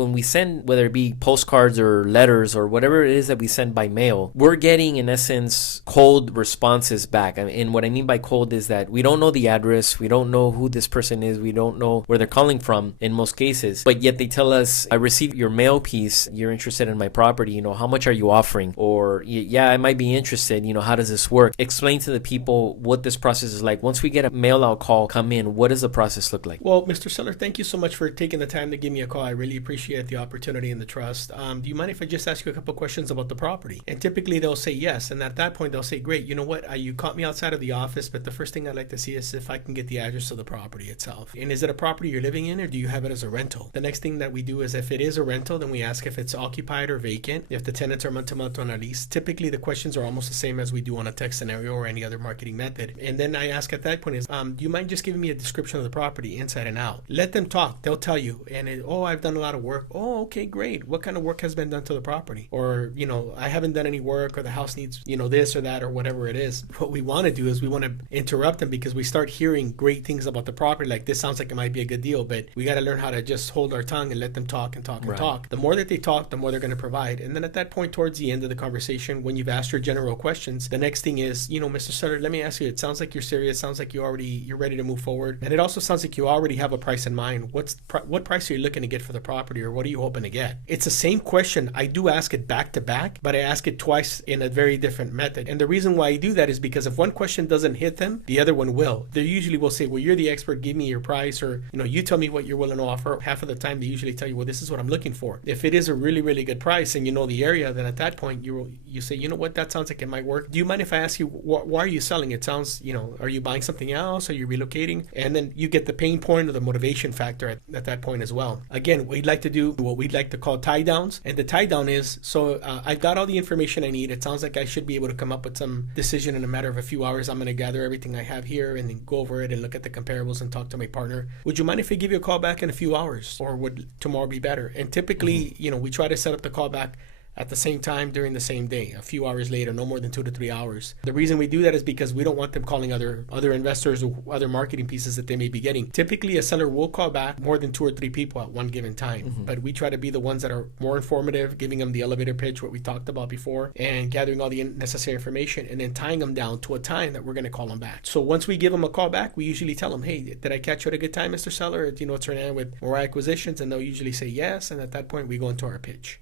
when we send, whether it be postcards or letters or whatever it is that we send by mail, we're getting, in essence, cold responses back. And what I mean by cold is that we don't know the address, we don't know who this person is, we don't know where they're calling from in most cases, but yet they tell us, I received your mail piece, you're interested in my property, how much are you offering? Or, yeah, I might be interested, how does this work? Explain to the people what this process is like. Once we get a mail out call come in, what does the process look like? Well, Mr. Seller, thank you so much for taking the time to give me a call. I really appreciate the opportunity and the trust. Do you mind if I just ask you a couple questions about the property? And typically they'll say yes. And at that point, they'll say, great, you know what? You caught me outside of the office, but the first thing I'd like to see is if I can get the address of the property itself. And is it a property you're living in, or do you have it as a rental? The next thing that we do is, if it is a rental, then we ask if it's occupied or vacant, if the tenants are month to month on a lease. Typically, the questions are almost the same as we do on a text scenario or any other marketing method. And then I ask at that point is, do you mind just giving me a description of the property inside and out? Let them talk. They'll tell you. And I've done a lot of work. Oh, okay, great. What kind of work has been done to the property? Or, I haven't done any work, or the house needs, this or that, or whatever it is. What we want to do is we want to interrupt them, because we start hearing great things about the property. Like, this sounds like it might be a good deal, but we got to learn how to just hold our tongue and let them talk and talk and talk. The more that they talk, the more they're going to provide. And then at that point, towards the end of the conversation, when you've asked your general questions, the next thing is, Mr. Seller, let me ask you, it sounds like you're serious. Sounds like you're ready to move forward. And it also sounds like you already have a price in mind. What price are you looking to get for the property, or what are you hoping to get? It's the same question. I do ask it back to back, but I ask it twice in a very different method. And the reason why I do that is because if one question doesn't hit them, the other one will. They usually will say, well, you're the expert, give me your price, or, you tell me what you're willing to offer. Half of the time, they usually tell you, well, this is what I'm looking for. If it is a really, really good price and you know the area, then at that point, you say, you know what, that sounds like it might work. Do you mind if I ask you, why are you selling? It sounds, are you buying something else? Are you relocating? And then you get the pain point or the motivation factor at that point as well. Again, we'd like to do what we'd like to call tie downs. And the tie down is, I've got all the information I need. It sounds like I should be able to come up with some decision in a matter of a few hours. I'm going to gather everything I have here and then go over it and look at the comparables and talk to my partner. Would you mind if I give you a call back in a few hours, or would tomorrow be better? And typically, we try to set up the call back at the same time during the same day, a few hours later, no more than 2 to 3 hours. The reason we do that is because we don't want them calling other investors or other marketing pieces that they may be getting. Typically, a seller will call back more than 2 or 3 people at one given time, but we try to be the ones that are more informative, giving them the elevator pitch, what we talked about before, and gathering all the necessary information, and then tying them down to a time that we're going to call them back. So once we give them a call back, we usually tell them, hey, did I catch you at a good time, Mr. Seller? It's Renan with More Acquisitions, and they'll usually say yes, and at that point, we go into our pitch.